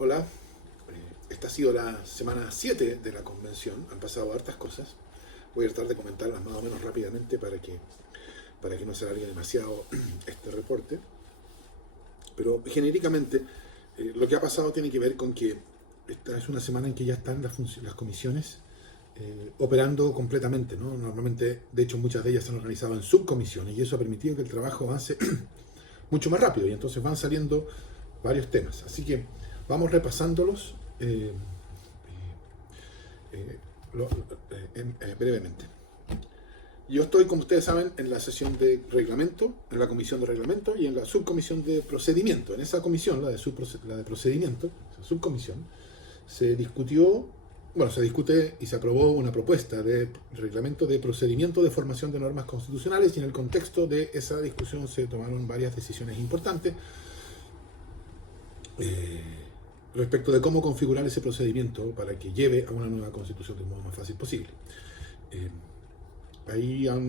Hola, esta ha sido la semana 7 de la convención, han pasado hartas cosas, voy a tratar de comentarlas más o menos rápidamente para que no se alargue demasiado este reporte, pero genéricamente lo que ha pasado tiene que ver con que esta es una semana en que ya están las comisiones operando completamente, ¿no? Normalmente, de hecho, muchas de ellas se han organizado en subcomisiones y eso ha permitido que el trabajo avance mucho más rápido y entonces van saliendo varios temas. Así que vamos repasándolos brevemente. Yo estoy, como ustedes saben, en la sesión de reglamento, en la comisión de reglamento y en la subcomisión de procedimiento. En esa comisión, la de procedimiento, esa subcomisión, se discute y se aprobó una propuesta de reglamento de procedimiento de formación de normas constitucionales y en el contexto de esa discusión se tomaron varias decisiones importantes respecto de cómo configurar ese procedimiento para que lleve a una nueva constitución del modo más fácil posible.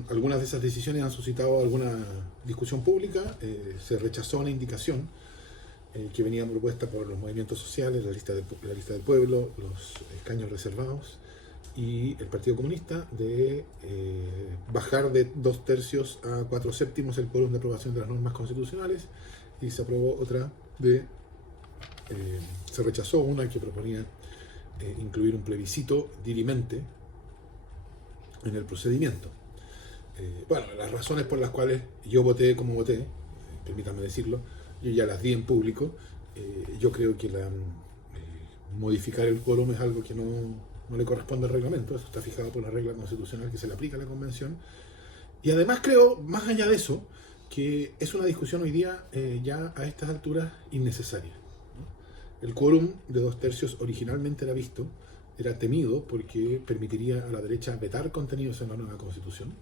Algunas de esas decisiones han suscitado alguna discusión pública, se rechazó una indicación que venía propuesta por los movimientos sociales, la lista del pueblo, los escaños reservados y el Partido Comunista de bajar de 2/3 a 4/7 el quórum de aprobación de las normas constitucionales y se aprobó otra se rechazó una que proponía incluir un plebiscito dirimente en el procedimiento. Las razones por las cuales yo voté como voté, permítanme decirlo, yo ya las di en público. Yo creo que modificar el quórum es algo que no le corresponde al reglamento, eso está fijado por la regla constitucional que se le aplica a la convención. Y además creo, más allá de eso, que es una discusión hoy día ya a estas alturas innecesaria. El quórum de 2/3 originalmente era temido porque permitiría a la derecha vetar contenidos en la nueva constitución.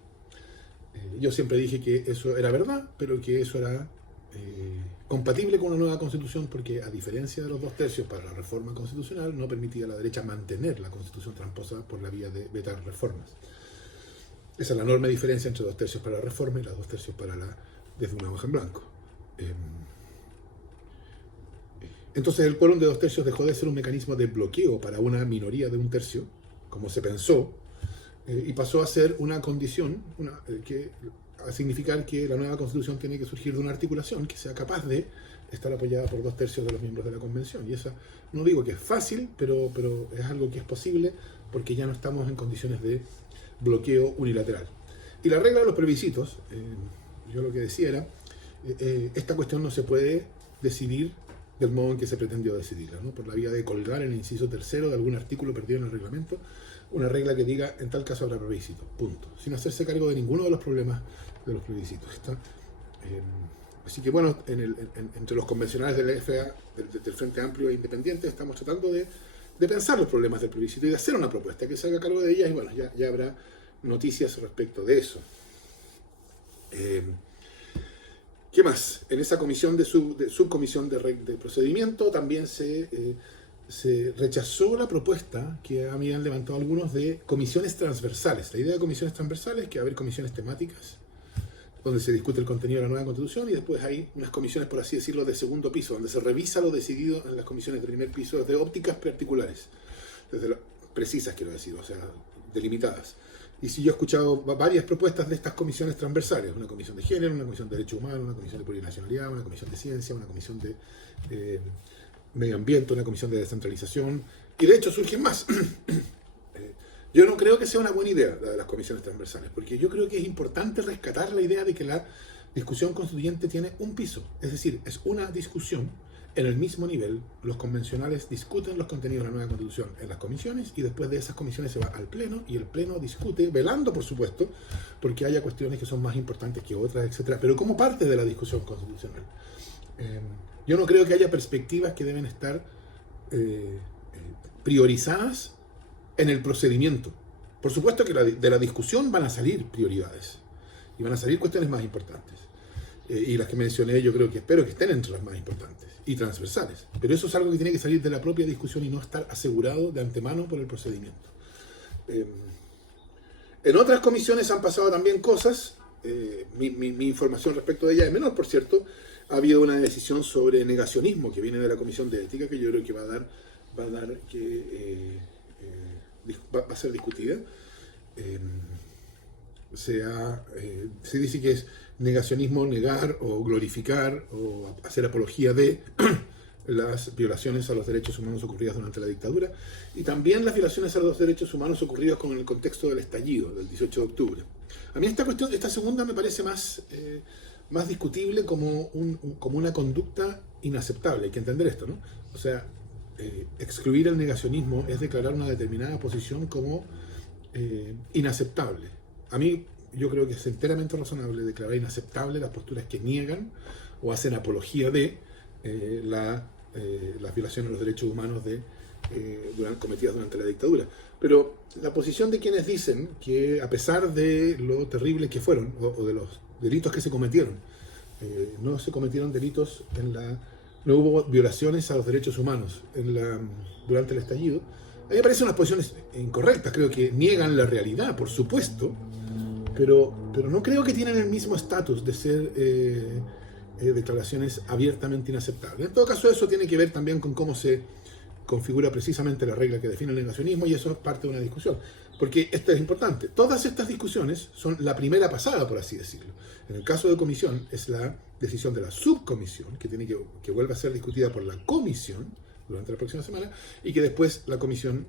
Yo siempre dije que eso era verdad, pero que eso era compatible con una nueva constitución porque a diferencia de los 2/3 para la reforma constitucional no permitía a la derecha mantener la constitución tramposa por la vía de vetar reformas. Esa es la enorme diferencia entre 2/3 para la reforma y las 2/3 desde una hoja en blanco. Entonces el quórum de 2/3 dejó de ser un mecanismo de bloqueo para una minoría de 1/3, como se pensó, y pasó a ser una condición a significar que la nueva constitución tiene que surgir de una articulación que sea capaz de estar apoyada por 2/3 de los miembros de la convención. Y esa, no digo que es fácil, pero es algo que es posible porque ya no estamos en condiciones de bloqueo unilateral. Y la regla de los plebiscitos, yo lo que decía era, esta cuestión no se puede decidir del modo en que se pretendió decidirla, ¿no? Por la vía de colgar en el inciso 3 de algún artículo perdido en el reglamento, una regla que diga, en tal caso habrá plebiscito, punto, sin hacerse cargo de ninguno de los problemas de los plebiscitos. Así que bueno, entre los convencionales de la FA, del Frente Amplio e Independiente, estamos tratando de pensar los problemas del plebiscito y de hacer una propuesta que se haga cargo de ellas y bueno, ya habrá noticias respecto de eso. ¿Qué más? En esa comisión de subcomisión de procedimiento también se rechazó la propuesta que habían levantado algunos de comisiones transversales. La idea de comisiones transversales es que va a haber comisiones temáticas donde se discute el contenido de la nueva constitución y después hay unas comisiones, por así decirlo, de segundo piso, donde se revisa lo decidido en las comisiones de primer piso desde ópticas particulares, precisas quiero decir, o sea, delimitadas. Y si yo he escuchado varias propuestas de estas comisiones transversales, una comisión de género, una comisión de derechos humanos, una comisión de plurinacionalidad, una comisión de ciencia, una comisión de medio ambiente, una comisión de descentralización, y de hecho surgen más. Yo no creo que sea una buena idea la de las comisiones transversales, porque yo creo que es importante rescatar la idea de que la discusión constituyente tiene un piso, es decir, es una discusión en el mismo nivel. Los convencionales discuten los contenidos de la nueva constitución en las comisiones y después de esas comisiones se va al pleno y el pleno discute, velando por supuesto, porque haya cuestiones que son más importantes que otras, etc. Pero como parte de la discusión constitucional. Yo no creo que haya perspectivas que deben estar priorizadas en el procedimiento. Por supuesto que de la discusión van a salir prioridades y van a salir cuestiones más importantes. Y las que mencioné yo creo que espero que estén entre las más importantes y transversales. Pero eso es algo que tiene que salir de la propia discusión y no estar asegurado de antemano por el procedimiento. En otras comisiones han pasado también cosas, mi información respecto de ellas es menor, por cierto, Ha habido una decisión sobre negacionismo que viene de la Comisión de Ética, que yo creo que va a ser discutida. Se dice que es negacionismo negar o glorificar o hacer apología de las violaciones a los derechos humanos ocurridas durante la dictadura y también las violaciones a los derechos humanos ocurridas con el contexto del estallido del 18 de octubre. A mí esta segunda me parece más discutible como una conducta inaceptable. Hay que entender esto, ¿no? O sea, excluir el negacionismo es declarar una determinada posición como inaceptable. A mí, yo creo que es enteramente razonable declarar inaceptable las posturas que niegan o hacen apología de las violaciones a los derechos humanos cometidas durante la dictadura. Pero la posición de quienes dicen que a pesar de lo terribles que fueron o de los delitos que se cometieron, no se cometieron delitos no hubo violaciones a los derechos humanos durante el estallido, a mí me parecen unas posiciones incorrectas. Creo que niegan la realidad, por supuesto, pero no creo que tienen el mismo estatus de ser declaraciones abiertamente inaceptables. En todo caso, eso tiene que ver también con cómo se configura precisamente la regla que define el negacionismo, y eso es parte de una discusión. Porque esto es importante. Todas estas discusiones son la primera pasada, por así decirlo. En el caso de comisión, es la decisión de la subcomisión, que vuelve a ser discutida por la comisión durante la próxima semana, y que después la comisión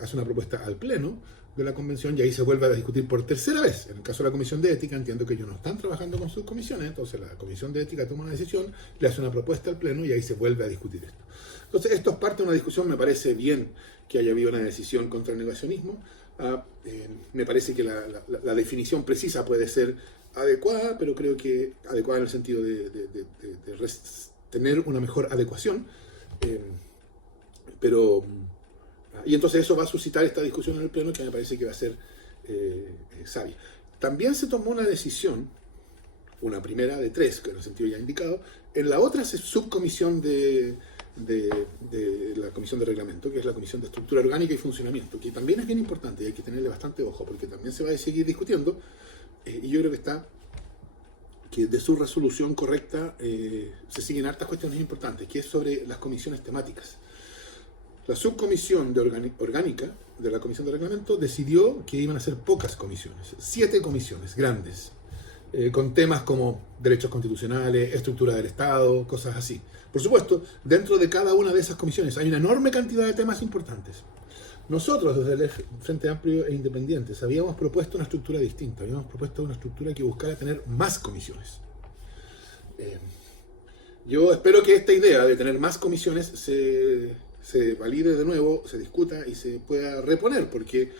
hace una propuesta al pleno de la convención, y ahí se vuelve a discutir por tercera vez. En el caso de la comisión de ética, entiendo que ellos no están trabajando con subcomisiones, entonces la comisión de ética toma una decisión, le hace una propuesta al pleno, y ahí se vuelve a discutir esto. Entonces, esto es parte de una discusión. Me parece bien que haya habido una decisión contra el negacionismo. Me parece que la definición precisa puede ser adecuada, pero creo que adecuada en el sentido de tener una mejor adecuación. Y entonces eso va a suscitar esta discusión en el pleno, que me parece que va a ser sabia. También se tomó una decisión, una primera de tres, que en el sentido ya indicado, en la otra subcomisión de la Comisión de Reglamento, que es la Comisión de Estructura Orgánica y Funcionamiento, que también es bien importante y hay que tenerle bastante ojo, porque también se va a seguir discutiendo, y yo creo que de su resolución correcta se siguen hartas cuestiones importantes, que es sobre las comisiones temáticas. La subcomisión orgánica de la Comisión de Reglamento decidió que iban a ser pocas comisiones, 7 comisiones grandes, con temas como derechos constitucionales, estructura del Estado, cosas así. Por supuesto, dentro de cada una de esas comisiones hay una enorme cantidad de temas importantes. Nosotros, desde el Frente Amplio e Independientes, habíamos propuesto una estructura distinta, habíamos propuesto una estructura que buscara tener más comisiones. Yo espero que esta idea de tener más comisiones se valide de nuevo, se discuta y se pueda reponer, porque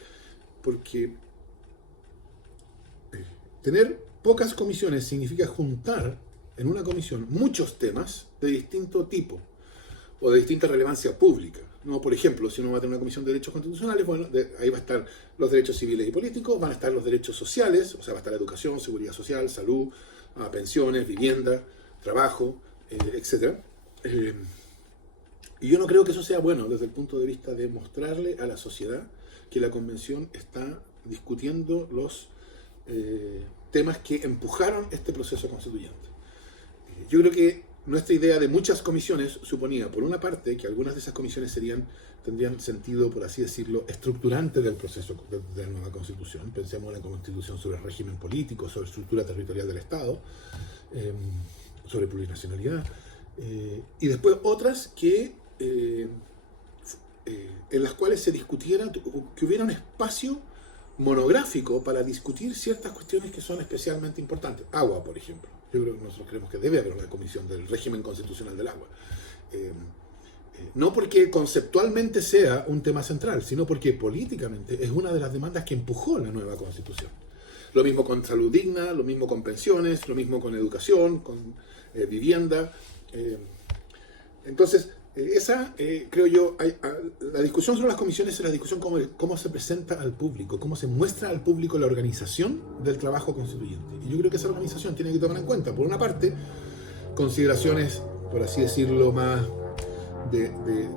tener pocas comisiones significa juntar en una comisión muchos temas de distinto tipo o de distinta relevancia pública. ¿No? Por ejemplo, si uno va a tener una comisión de derechos constitucionales, bueno, ahí va a estar los derechos civiles y políticos, van a estar los derechos sociales, o sea, va a estar educación, seguridad social, salud, pensiones, vivienda, trabajo, etc. Y yo no creo que eso sea bueno desde el punto de vista de mostrarle a la sociedad que la convención está discutiendo los temas que empujaron este proceso constituyente. Yo creo que nuestra idea de muchas comisiones suponía, por una parte, que algunas de esas comisiones tendrían sentido, por así decirlo, estructurante del proceso de la nueva Constitución. Pensemos en la Constitución sobre el régimen político, sobre estructura territorial del Estado, sobre plurinacionalidad, y después otras en las cuales se discutiera, que hubiera un espacio monográfico para discutir ciertas cuestiones que son especialmente importantes. Agua, por ejemplo. Yo creo que nosotros creemos que debe haber una comisión del régimen constitucional del agua. No porque conceptualmente sea un tema central, sino porque políticamente es una de las demandas que empujó la nueva Constitución. Lo mismo con salud digna, lo mismo con pensiones, lo mismo con educación, con vivienda. Entonces, creo yo, la discusión sobre las comisiones es la discusión cómo se presenta al público, cómo se muestra al público la organización del trabajo constituyente. Y yo creo que esa organización tiene que tomar en cuenta, por una parte, consideraciones, por así decirlo, más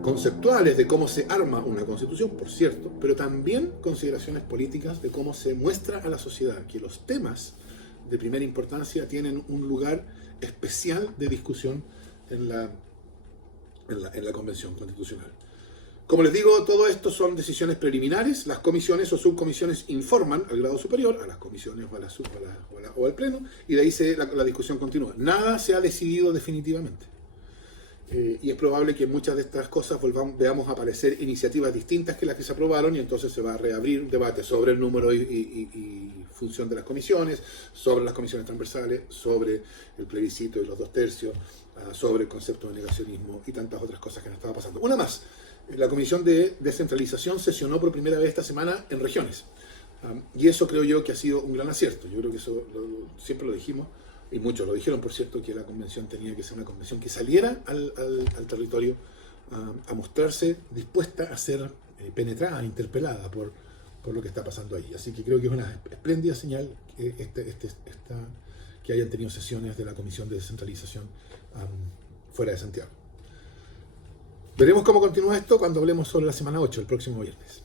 conceptuales de cómo se arma una constitución, por cierto, pero también consideraciones políticas de cómo se muestra a la sociedad que los temas de primera importancia tienen un lugar especial de discusión en la Convención Constitucional. Como les digo, todo esto son decisiones preliminares. Las comisiones o subcomisiones informan al grado superior, a las comisiones o al pleno, y de ahí la discusión continúa. Nada se ha decidido definitivamente. Y es probable que en muchas de estas cosas veamos aparecer iniciativas distintas que las que se aprobaron, y entonces se va a reabrir un debate sobre el número y función de las comisiones, sobre las comisiones transversales, sobre el plebiscito y los 2/3, sobre el concepto de negacionismo y tantas otras cosas que nos estaba pasando. Una más. La Comisión de Descentralización sesionó por primera vez esta semana en regiones. Y eso creo yo que ha sido un gran acierto. Yo creo que eso siempre lo dijimos, y muchos lo dijeron, por cierto, que la convención tenía que ser una convención que saliera al territorio a mostrarse dispuesta a ser penetrada, interpelada por lo que está pasando ahí. Así que creo que es una espléndida señal que hayan tenido sesiones de la Comisión de Descentralización fuera de Santiago. Veremos cómo continúa esto cuando hablemos sobre la semana 8, el próximo viernes.